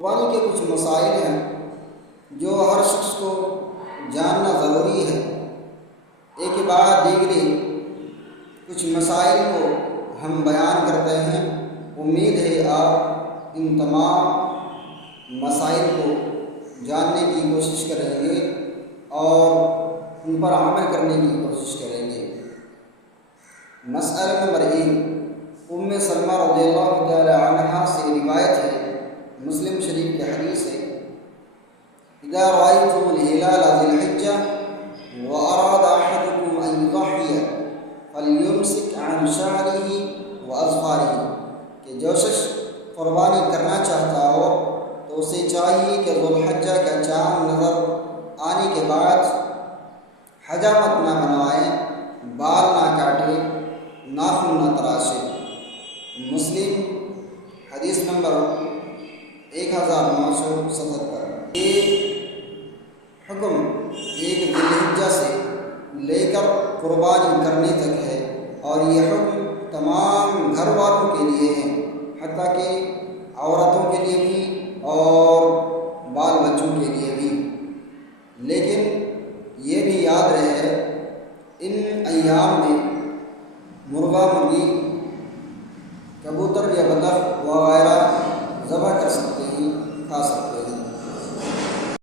قربانی کے کچھ مسائل ہیں جو ہر شخص کو جاننا ضروری ہے۔ ایک کے بعد دیگرے کچھ مسائل کو ہم بیان کرتے ہیں۔ امید ہے آپ ان تمام مسائل کو جاننے کی کوشش کریں گے اور ان پر عمل کرنے کی کوشش کریں گے۔ مسئلہ نمبر 1، ام سلمہ رضی اللہ تعالی عنہا سے روایت ہے، مسلم شریف کی حدیث ہے، اذا رأيتم الهلال ذي الحجة وأراد أحدكم أن يضحي فليمسك عن شعره وأظفاره، کہ جو شخص قربانی کرنا چاہتا ہو تو اسے چاہیے کہ ذو الحجہ کا چاند نظر آنے کے بعد حجامت نہ بنوائے، بال نہ کاٹے، ناخن نہ تراشے۔ مسلم حدیث نمبر 1977۔ یہ حکم ایک ذی الحجہ سے لے کر قربانی کرنے تک ہے، اور یہ حکم تمام گھر والوں کے لیے ہے، حتیٰ کہ عورتوں کے لیے بھی اور بال بچوں کے لیے بھی۔ لیکن یہ بھی یاد رہے ان ایام میں مرغا، مرغی، کبوتر یا بطخ وغیرہ ذبح کر سکتے ہیں، کھا سکتے ہیں۔